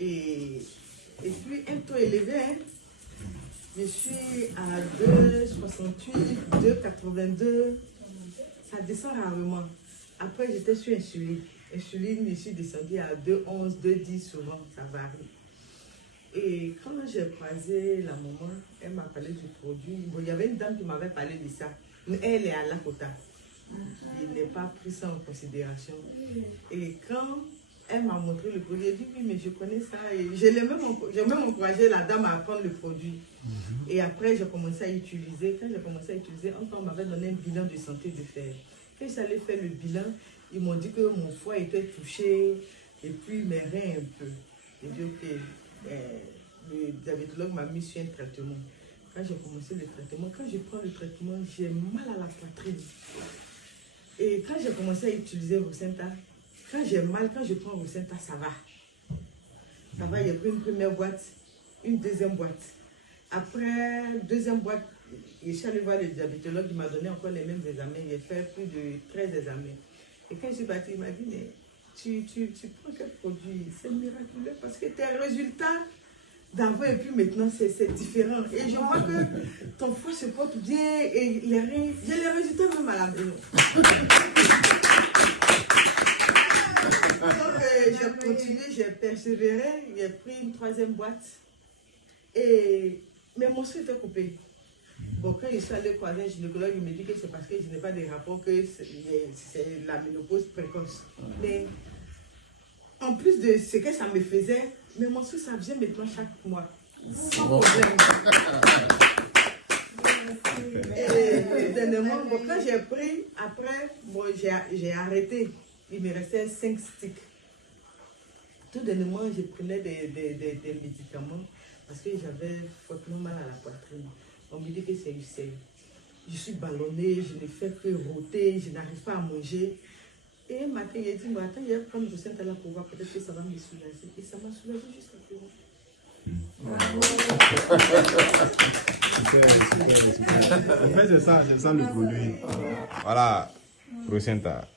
Et puis, un taux élevé, hein. Je suis à 2,68, 2,82. Ça descend rarement. Après, j'étais sur insuline. Insuline, je suis descendue à 2,11, 2,10 souvent, ça varie. Et quand j'ai croisé la maman, elle m'a parlé du produit. Bon, il y avait une dame qui m'avait parlé de ça. Elle est à Lakota. Je n'ai pas pris ça en considération. Et quand elle m'a montré le produit, j'ai dit oui, mais je connais ça. Et j'ai même encouragé la dame à prendre le produit. Et après, j'ai commencé à utiliser. Quand j'ai commencé à utiliser, on m'avait donné un bilan de santé de fer. Quand j'allais faire le bilan, ils m'ont dit que mon foie était touché et puis mes reins un peu. J'ai dit ok. Le diabétologue m'a mis sur un traitement. Quand j'ai commencé le traitement, quand je prends le traitement, j'ai mal à la poitrine. Et quand j'ai commencé à utiliser Rosenta, quand j'ai mal, quand je prends Rosenta, ça va. Ça va, j'ai pris une première boîte, une deuxième boîte. Après, deuxième boîte, je suis allé voir le diabétologue, il m'a donné encore les mêmes examens. J'ai fait plus de 13 examens. Et quand je suis partie, il m'a dit, mais tu prends quel produit? C'est miraculeux parce que tes résultats d'avant et puis maintenant, c'est différent. Et je vois que ton foie se porte bien et j'ai les résultats même à la maison. Donc, j'ai continué, j'ai persévéré, j'ai pris une troisième boîte. Et mes menstrues étaient coupées. Bon, quand je suis allée croiser un gynécologue, il me dit que c'est parce que je n'ai pas de rapport, que c'est la ménopause précoce. Mais en plus de ce que ça me faisait, mes menstrues, ça vient maintenant chaque mois. Sans problème. Et dernièrement, bon, quand j'ai pris, après, bon, j'ai arrêté. Il me restait 5 sticks. Tout dernièrement, je prenais des médicaments parce que j'avais fortement mal à la poitrine. On me dit que c'est UCL. Je suis ballonnée, je ne fais que rôter, je n'arrive pas à manger. Et un matin, il a dit, moi, attends, il y a prendre le sein là pour voir, peut-être que ça va me soulager. Et ça m'a soulagé jusqu'à présent. En fait, c'est ça le produit. Voilà, Rosenta.